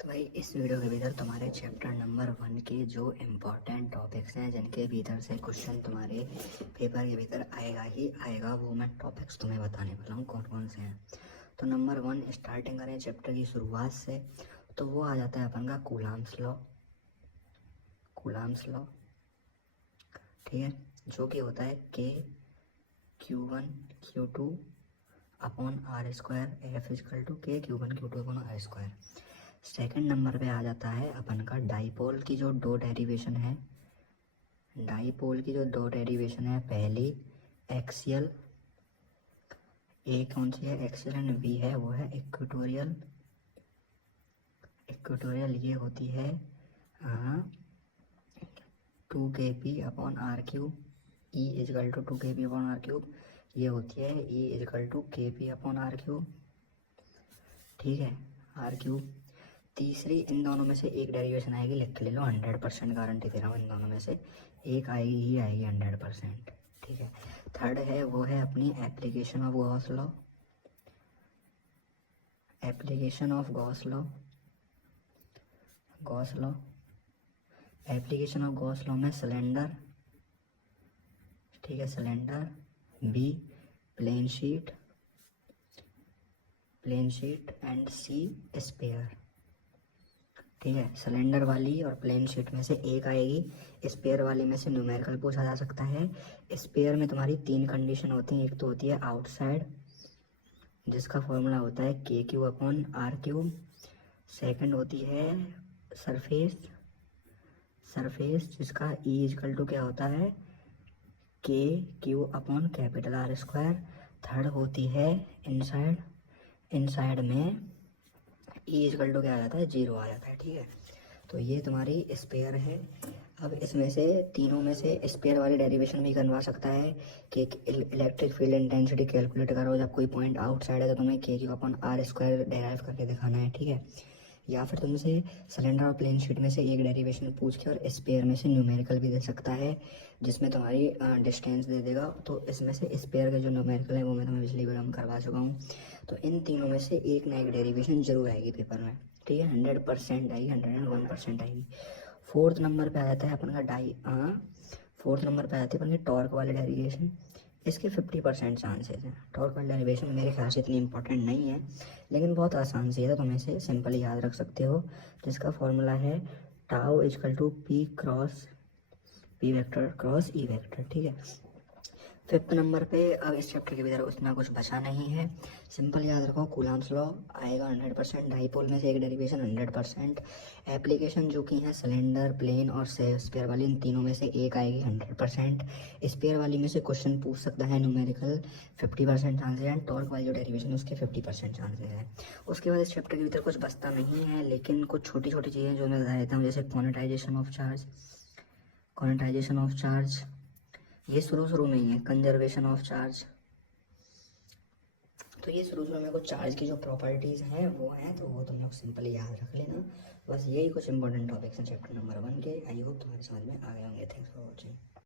तो भाई इस वीडियो के भीतर तुम्हारे चैप्टर नंबर 1 के जो इम्पोर्टेंट टॉपिक्स हैं जिनके भीतर से क्वेश्चन तुम्हारे पेपर के भीतर आएगा ही आएगा, वो मैं टॉपिक्स तुम्हें बताने वाला हूँ कौन कौन से हैं। तो नंबर 1 स्टार्टिंग करें चैप्टर की शुरुआत से, तो वो आ जाता है अपन का कूलाम्स लॉ। कूलाम्स लॉ, ठीक है, जो कि होता है Q1 Q2 upon r square F equal to Q1 Q2 upon r square. Second number पे आ जाता है अपन का डाइपोल की जो दो डेरिवेशन है। डाइपोल की जो दो डेरिवेशन है, पहली एक्सियल, ए कौन सी है, एक्सियल एंड बी है वो है इक्वेटोरियल। इक्वेटोरियल ये होती है 2kp upon are cube, E is equal to 2kp upon are cube. ये होती है E is equal to kp upon are cube, ठीक है, आर क्यूब। तीसरी, इन दोनों में से एक डेरिवेशन आएगी, लिख के ले लो, 100% गारंटी दे रहा हूँ, इन दोनों में से एक आएगी ही आएगी 100%, ठीक है। थर्ड है वो है अपनी application of Gauss law. Application of Gauss law, Gauss law, application of Gauss law में सिलेंडर, ठीक है, cylinder, B plane sheet, plane sheet and C sphere, ठीक है। सिलेंडर वाली और प्लेन शीट में से एक आएगी, स्पेयर वाली में से न्यूमेरिकल पूछा जा सकता है। स्पेयर में तुम्हारी तीन कंडीशन होती हैं, एक तो होती है आउटसाइड जिसका फॉर्मूला होता है k q upon are cube. Second होती है सरफेस, सरफेस जिसका ई इजकल टू क्या होता है, k q upon capital R square. Third होती है इनसाइड, इनसाइड में ई इजकल टू क्या आ जाता है, 0 आ जाता है, ठीक है। तो ये तुम्हारी स्पेयर है। अब इसमें से तीनों में से स्पेयर वाली डेरिवेशन भी करवा सकता है कि इलेक्ट्रिक फील्ड इंटेंसिटी कैलकुलेट करो, जब कोई पॉइंट आउटसाइड है तो तुम्हें k q upon r square derive करके दिखाना है, ठीक है। या फिर तुमसे सिलेंडर और प्लेन शीट में से एक डेरिवेशन पूछ के और स्पेयर में से न्यूमेरिकल भी दे सकता है जिसमें तुम्हारी डिस्टेंस दे देगा। तो इसमें से स्पेयर के जो न्यूमेरिकल है वो मैं तुम्हें पिछली वीडियो में करवा चुका हूँ। तो इन तीनों में से एक ना एक डेरिवेशन जरूर आएगी पेपर में, ठीक है, 100% आएगी, 101% आएगी। फोर्थ नंबर पे आ जाता है अपन का फोर्थ नंबर पे आ जाती है अपन की टॉर्क वाली डेरिवेशन। इसके 50% चांसेस हैं। टॉर्क वाली डेरिवेशन मेरे ख्याल से इतनी इंपॉर्टेंट नहीं है, लेकिन बहुत आसान सी है, तो तुम इसे सिंपली याद रख सकते हो, जिसका फॉर्मूला है tau equal to p cross p vector cross E vector, ठीक है। फिफ्थ नंबर पे अब इस चैप्टर के भीतर उतना कुछ बचा नहीं है, सिंपल याद रखो, कूलाम्स लॉ आएगा 100%, डाइपोल में से एक डेरिवेशन 100%, एप्लीकेशन जो कि है सिलेंडर, प्लेन और स्पेयर वाली, इन तीनों में से एक आएगी 100%। स्पेयर वाली में से क्वेश्चन पूछ सकता है न्यूमेरिकल, 50% चांसेस हैं। टॉर्क वाली जो डेरिवेशन है उसके 50% चांसेस हैं। उसके बाद इस चैप्टर के भीतर कुछ बचता नहीं है, लेकिन कुछ छोटी छोटी चीज़ें जो मैं बता देता हूँ, जैसे quantization of charge, quantization of charge ये शुरू शुरू में ही है, कंजर्वेशन ऑफ चार्ज, तो ये शुरू शुरू में कुछ चार्ज की जो प्रॉपर्टीज़ हैं वो हैं, तो वो तुम लोग सिंपली याद रख लेना। बस यही कुछ इंपॉर्टेंट टॉपिक्स हैं चैप्टर नंबर 1 के। आई होप तुम्हारे समझ में आ गए होंगे। Thanks for watching.